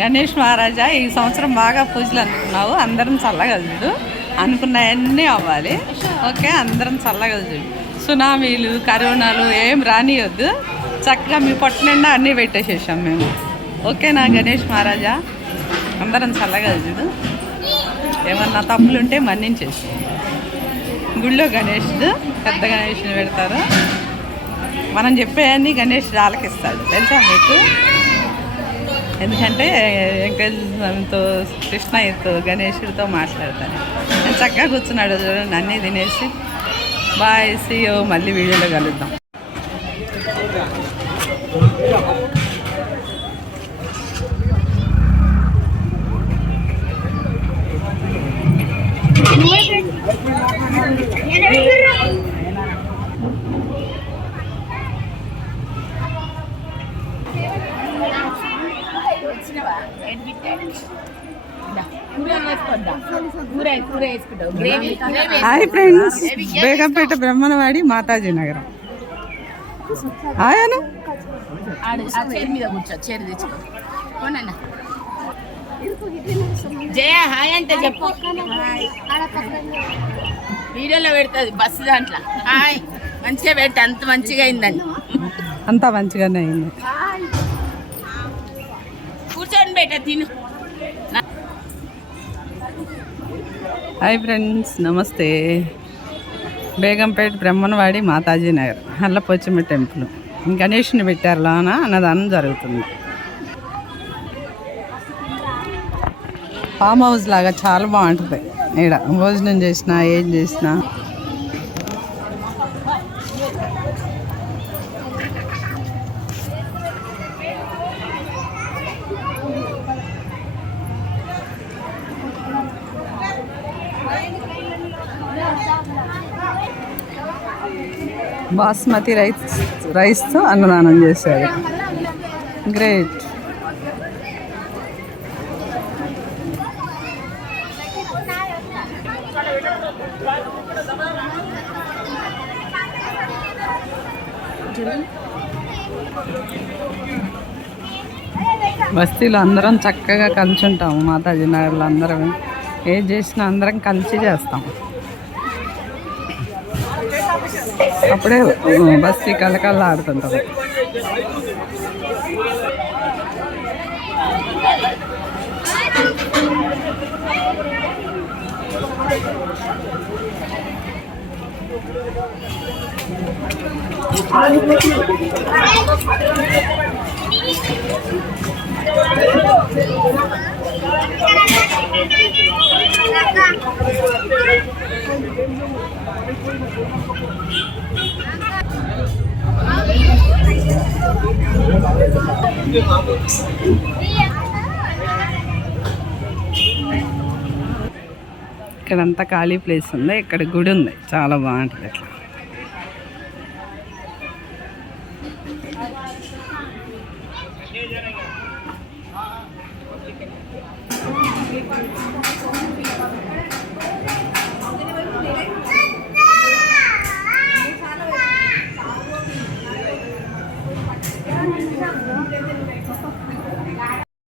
గణేష్ మహారాజా ఈ సంవత్సరం బాగా పూజలు అనుకున్నావు, అందరం చల్లగా చూడు, అనుకున్నవన్నీ అవ్వాలి. ఓకే, అందరం చల్లగా చూడు. సునామీలు కరోనాలు ఏం రానియొద్దు. చక్కగా మీ పొట్ట నిండా అన్నీ పెట్టేసేసాం మేము. ఓకేనా గణేష్ మహారాజా? అందరం చల్లగా చూడు. ఏమన్నా తప్పులుంటే మన్నించేసి. గుళ్ళో గణేష్డు పెద్ద గణేష్ని పెడతారు. మనం చెప్పేవన్నీ గణేష్ ఆలకిస్తాడు, తెలుసా మీకు? ఎందుకంటే వెంకటేశ్వరతో కృష్ణయ్యతో గణేశుడితో మాట్లాడతాను. నేను చక్కగా కూర్చున్నాడు చూడండి, అన్నీ తినేసి. Bye, see you. మళ్ళీ వీడియోలో కలుద్దాం. హాయ్ ఫ్రెండ్స్, బేగంపేట బ్రహ్మణవాడి మాతాజీ నగరం. హాయను జయ హాయ్ అంటే చెప్పు, వీడియోలో పెడుతుంది బస్సు దాంట్లో. హాయ్ మంచిగా పెట్టి, అంత మంచిగా అయిందండి, అంతా మంచిగానే అయింది. కూర్చోండి బేట, తిను. హాయ్ ఫ్రెండ్స్, నమస్తే. బేగంపేట బ్రహ్మణవాడి మాతాజీ నగర్ అల్లపోచమ్మ టెంపుల్. గణేష్ని పెట్టారు లోన, అన్నదానం జరుగుతుంది. ఫామ్ హౌస్ లాగా చాలా బాగుంటుంది ఇక్కడ, భోజనం చేసినా ఏం చేసినా. బాస్మతి రైస్తో అన్నదానం చేశారు. గ్రేట్. బస్తీలో అందరం చక్కగా కలిసి ఉంటాము. మాతాజీ నగర్లో అందరం ఏం చేసినా అందరం కలిసి చేస్తాం. అప్పుడే బస్తీ కలకల్లా ఆడుతుంటాం. ఇక్కడంతా ఖాళీ ప్లేస్ ఉంది, ఇక్కడ గుడి ఉంది, చాలా బాగుంటుంది. ఇట్లా